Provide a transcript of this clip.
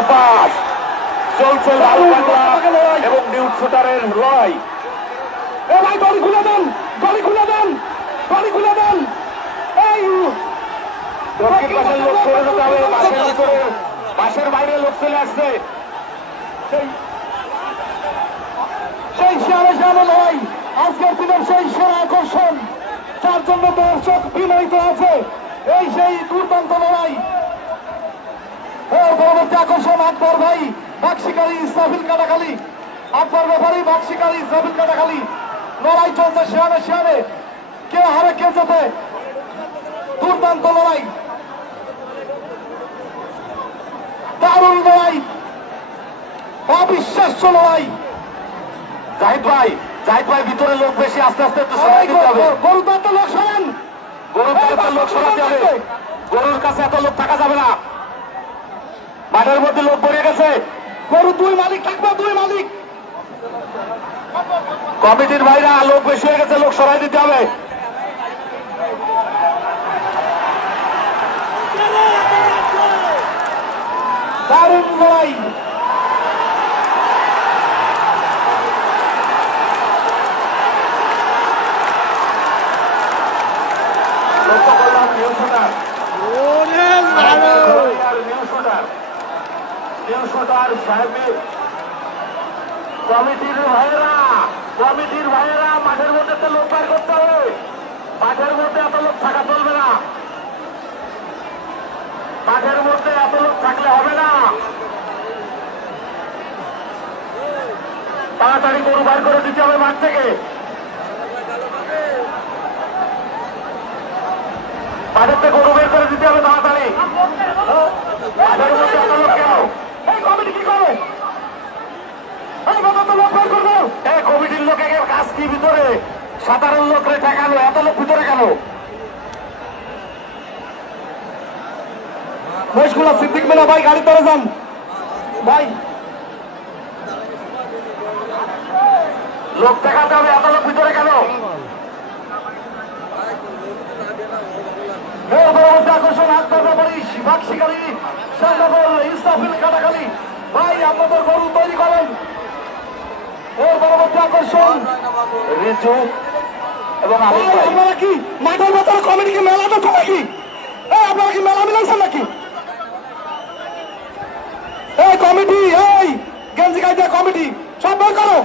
Pass চলছে লাল এবং new শুটারের লড়াই। এ ভাই দড়ি খুলে দেন দড়ি খুলে দেন দড়ি খুলে দেন। এই দক্ষিণ পাশের লোক সরে যেতে হবে বাসের ভিতরে বাসের বাইরে লোক চলে আসছে। সেই- সেই সেরা সেরা লড়াই। আজকের দিনের সেই সেরা আকর্ষণ যার জন্য দর্শক বিনয়িত আছে। এই সেই দুর্দান্ত লড়াই। পরবর্তী আকর্ষণ আকবর ভাই বাক্সিকারী ইসরাফিল কাটাখালী। আকবর ব্যাপারী বাক্সিকারী ইসরাফিল কাটাখালী। লড়াই চলছে শেয়ারে শেয়ারে কে হারে কে যেতে দুর্দান্ত লড়াই। দারুণ লড়াই। অবিশ্বাস্য লড়াই। জাহিদ ভাই জাহিদ ভাই ভিতরে লোক বেশি আস্তে আস্তে একটু সবাই হবে। গরু তো লোক সরান। গরুর লোক সরাতে হবে। গরুর কাছে এত লোক থাকা যাবে না। মাঠের মধ্যে লোক ভরে গেছে। গরু দুই মালিক থাকবে দুই মালিক। কমিটির ভাইরা লোক বেশি হয়ে গেছে লোক সরাই দিতে হবে। দারুণ লড়াই। লক্ষ্য করলাম new shooter new shooter new shooter সাহেবের কমিটির ভাইয়েরা কমিটির ভাইয়েরা, মাঠের মধ্যে তো লোক পার করতে হবে। মাঠের মধ্যে এত লোক থাকা চলবে না। মাঠের মধ্যে এত লোক থাকলে হবে না। তাড়াতাড়ি গরু বার করে দিতে হবে মাঠ থেকে। মাঠের থেকে গরু বের করে দিতে হবে তাড়াতাড়ি। মাঠের মধ্যে এত লোক কেন এই কমিটি কি করে এই বাবা তো লোক বের করবে এই কমিটির লোকে কাজ কি ভিতরে সাধারণ লোকরে ঠেকানো এত লোক ভিতরে মহেশগুলা সিদ্দিক মেলা ভাই গাড়ি ধরে যান। ভাই। লোক দেখাতে হবে, এত লোক ভিতরে এর আকর্ষণ ভাই, আপনাদের দর্শন রিজু এবং আপনারা কি মাঠের ভেতরে কমেডি কি মেলা দেখো নাকি এই আপনারা কি মেলা মিলেছেন নাকি? এই কমিটি এই গেঞ্জি গাইতে কমিটি সব বই করো।